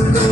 Thank you.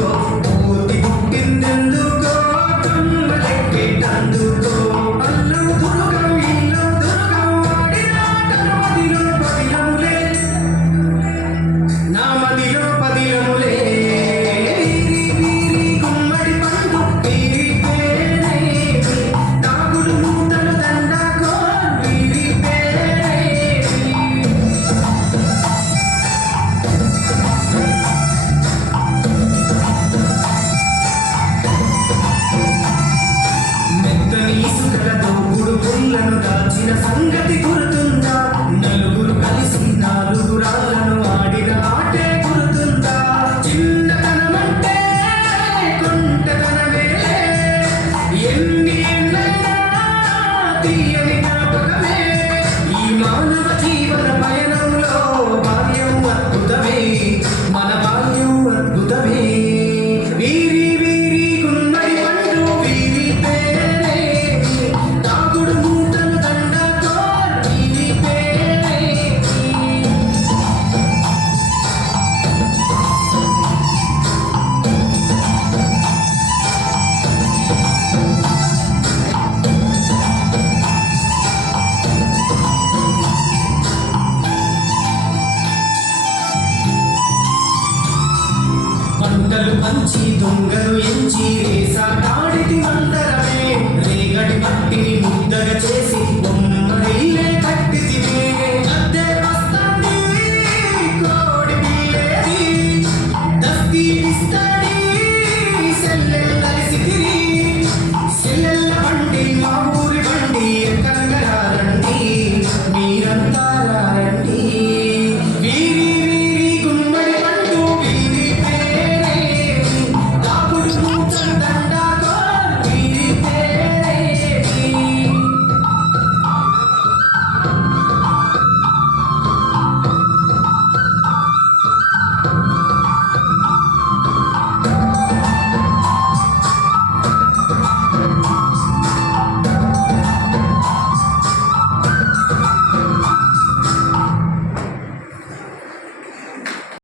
దొంగలు పంచి దొంగలు ఎంచి రేసాటాడితి